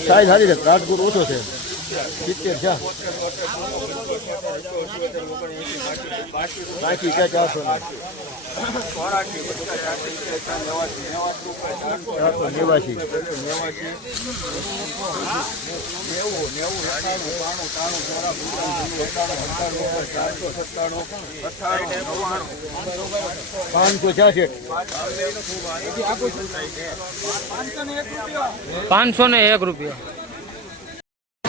Size સારી છે રાજકોટ ઓછો છે. સિત્તેર છે બાકી ક્યાં ચારસો ચારસો નેવાસી. પાંચસો છાસઠ. પાંચસો ને એક રૂપિયા પાંચસો પાંચસો એક એક રૂપિયો પાંચસો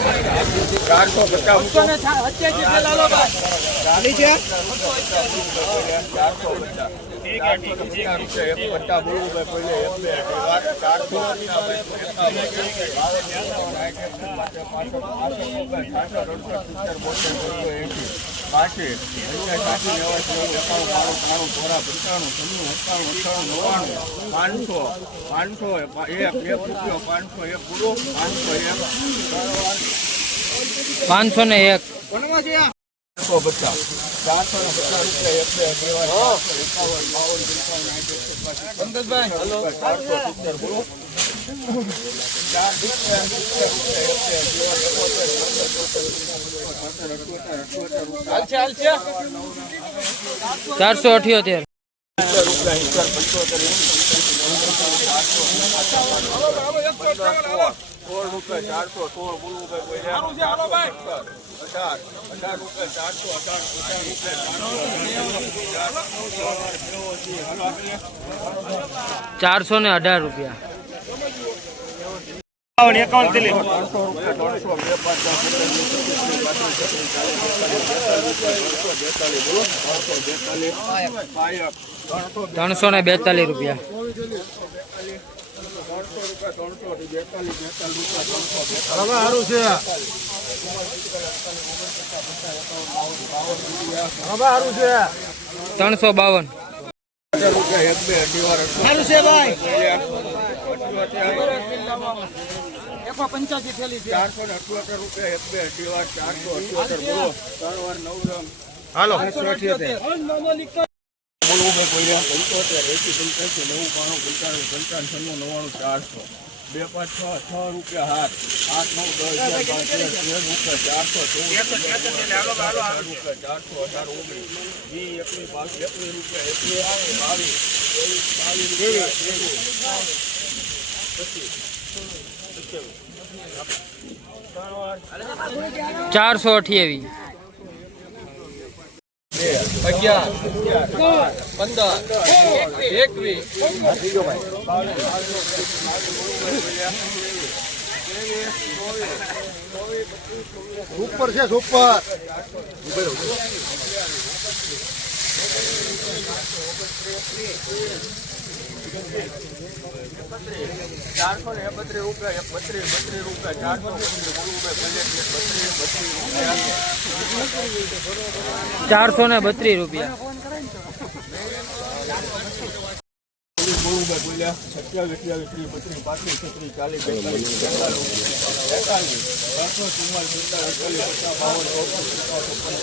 એક પૂરો પાંચસો એક પાંચસો ને એક ચારસો પચાસ ચારસો ને પચાસ રૂપિયા એક બે અગિયાર ચારસો એકાવન બાવન પંચાવન સાઠ એકસો એકાસી. ચારસો પાંચસો પાંચસો ચાર એક સિત્તેર રૂપિયા એક પૂરો અગિયાર એકોતેર બોતેર, ને એક. ચારસો અઠ્યોતેર. રૂપિયા ચારસો સોળ રૂપિયા ચારસો સોળ બોલવું ભાઈ. કોઈ અઢાર અઢાર રૂપિયા ચારસો અઢાર અઢાર રૂપિયા ચારસો ને અઢાર રૂપિયા. બે પાંચ ત્રણસો ને બેતાલીસ રૂપિયા. ત્રણસો રૂપિયા ત્રણસો બેતાલીસ બેતાલીસ રૂપિયા ત્રણસો હવે સારું છે હવે સારું છે ત્રણસો બાવન. હજાર રૂપિયા એક બે અઢી વાર સારું છે ભાઈ. ચારસો ને અઠ્યોતેર રૂપિયા એક બે અઢી વાર ચારસો અઠ્યોતર બોલો. ત્રણ વાર નવ રંગ હાલો બોલવું ભાઈ બોલ્યા પંચોતેર એસી પંચ્યાસી નવું બાણું પંચાણું પંચાવન છન્નું નવ્વાણું ચારસો બે પાંચ છ છ રૂપિયા હાથ આઠ નવ દસ તેર રૂપિયા ચારસો ચૌદ રૂપિયા ચારસો અઢાર ઓગણીસ વીસ એકવીસ બાવીસ એકવીસ રૂપિયા એકવીસ બાવીસ ત્રેવીસ બાવીસ રૂપિયા ત્રેવીસ ચારસો અઠ્યાવીસ. અગિયાર પંદર એકવીસ સુપર છે સુપર ચારસો ને એકત્રીસ રૂપિયા એક બત્રીસ બત્રીસ રૂપિયા. ચારસો બત્રીસ બત્રીસ બત્રીસ રૂપિયા ચારસો બત્રીસ રૂપિયા. બોલ્યા સત્યાવીસ અઠ્યાવીસ ત્રીસ બત્રીસ પાંત્રીસ છત્રીસ ચાલીસ બેતાલીસ બેતાલીસ બેતાલીસ ત્રણસો ચુમ્માલીસ પિસ્તાલીસ અડતાલીસ પચાસ બાવન ચોપન પચાસ છપ્પન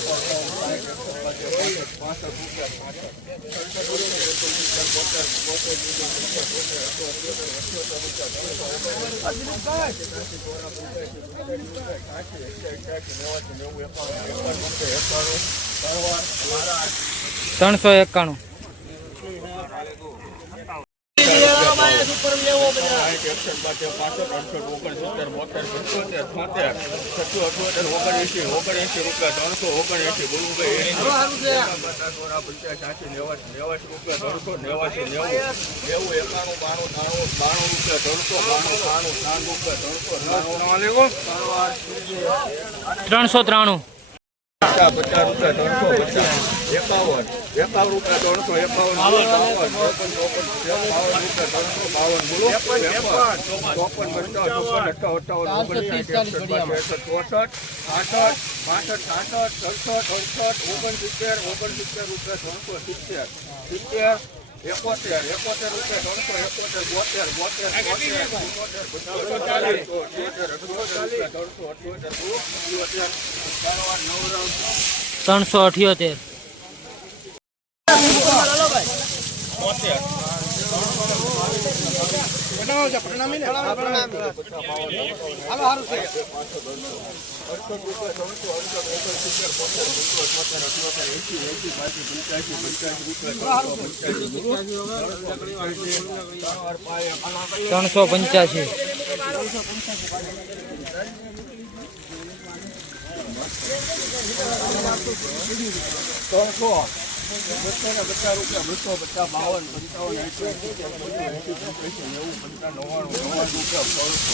અઠાવન સાઠ લેવો એકાણું એકસઠ પાસઠ અડસઠ ઓગણસિત્તેર બોતેર પંચોતેર છોતેર છસો અઠ્યોતેર ઓગણએંસી ઓગણએંસી રૂપિયા ત્રણસો ઓગણએંસી બોલવું ભાઈ પંચાસી નેવાસી નેવાસી રૂપિયા ત્રણસો નેવાસી નેવું નેવું એકાણું બાણું ત્રાણું બાણું રૂપિયા ત્રણસો બાણું ત્રાણું ત્રણ રૂપિયા. ત્રણસો ત્રણસો ત્રાણું પચાસ રૂપિયા ત્રણસો પચાસ. એકાવન એકાવન રૂપિયા ત્રણસો એકાવન બાવન ચોપન ચોપન બાવન રૂપિયા ત્રણસો બાવન બોલો ચોપન ચોપન પંચાવન ચોપન અઠાવન અઠાવન ઓગણસાઠ એકસઠ ચોસઠ આઠસઠ પાસઠ સાસઠ સડસઠ અડસઠ ઓગણસિત્તેર રૂપિયા ત્રણસો સિત્તેર સિત્તેર એકોતેર એકોતેર રૂપિયા ત્રણસો એકોતેર બોતેર બોતેર ત્રણસો અઠ્યોતેર ત્રણસો અઠ્યોતેર. ત્રણસો પંચ્યાસી. ત્રણસો. બસો ને પચાસ રૂપિયા બસો પચાસ બાવન પંચાવન નેવું નવ્વાણું નવ્વાણું રૂપિયા ત્રણસો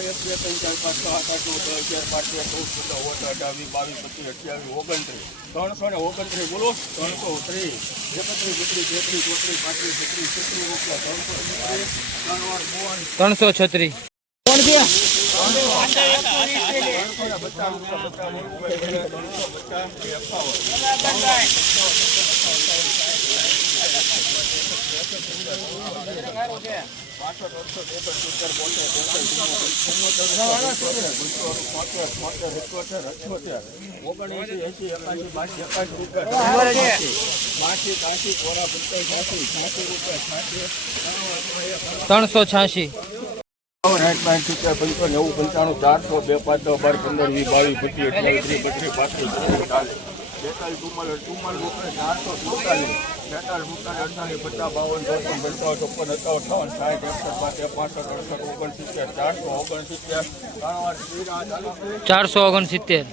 એક બે ત્રણ ચાર પાંચ છ આઠ નવ દસ અગિયાર બાર તેર ચૌદ પંદર ઓગણ અઢાવીસ બાવીસ પચીસ અઠ્યાવીસ ઓગણત્રીસ ત્રણસો ને ઓગણત્રીસ બોલો ત્રણસો ત્રીસ એકત્રીસ બત્રીસ તેત્રીસ ચોત્રીસ પાંત્રીસ છત્રીસ છત્રીસ રૂપિયા ત્રણસો છત્રીસ. ત્રણસો છત્રીસ. ઓગણએંસી એંસી એકાસી બાસી એકાસી રૂપિયા બાસી ત્રાસી કોરા પંચાસી છ્યાસી રૂપિયા ત્રણસો છ્યાસી. સાઠ પાંચ સિત્તેર પંચોતેર નેવું પંચાણું ચારસો બે પાંચ દસ બાર પંદર વીસ બાવીસ પચીસ અઠ્યાવીસ ત્રીસ બત્રીસ પાંત્રીસ ચાલીસ બેતાલીસ ચુમ્માલીસ ચુમ્માલીસ ચારસો સુડતાલીસ. બેતાલીસ રૂપિયા અડતાલીસ પચાસ બાવન ચોપન પંચાવન ચોપન અઠાવન અઠાવન સાઠ એકસઠ પાંચ પાસઠ અડસઠ ઓગણસિત્તેર ચારસો ઓગણસિત્તેર. ચારસો ઓગણસિત્તેર.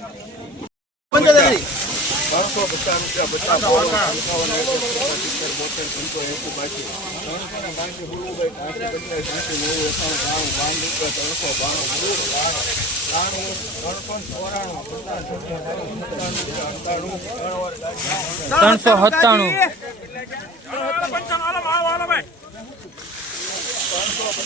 ત્રણસો પચાસ રૂપિયા પચાસ સિત્તેર બોતેર ત્રણસો બાણું બાણું ચોરાણું પચાસ. ત્રણસો સત્તાણું ત્રણસો પચાસ પચાસ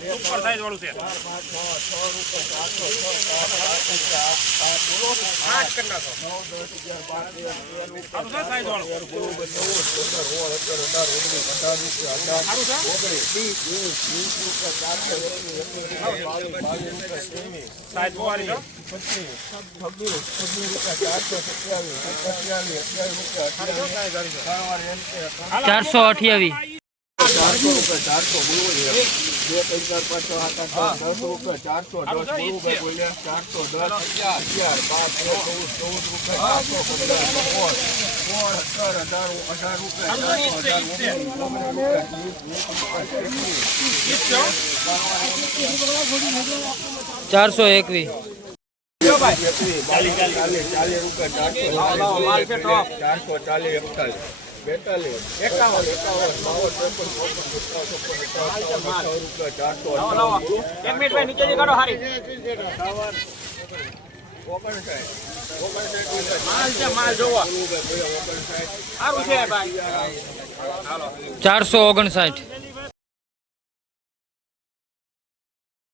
સાઠ સાઈઝ વાળું છ. ચારસો આઠ અઠ્યાવીસ ચારસો રૂપિયા ચારસો બોલવું બે ત્રણ ચાર પાંચ છ સાત આઠ નવ, દસ રૂપિયા ચારસો દસ બોલવું ભાઈ બોલ્યા ચારસો દસ અગિયાર બાર તેર ચૌદ ચૌદ રૂપિયા ચારસો પંદર સોળ સોળ સત્તર અઢાર અઢાર રૂપિયા ચારસો અઢાર ઓગણીસ ઓગણીસ રૂપિયા ત્રીસ એકવીસ ચારસો એકવીસ એકવીસ બાવીસ ચાલીસ ચાલીસ રૂપિયા ચારસો ચારસો ચાલીસ એકતાલીસ. બેતાલીસ એકાવન એકાવન બાવન ત્રેપન ચારસો ઓગણસાઠ.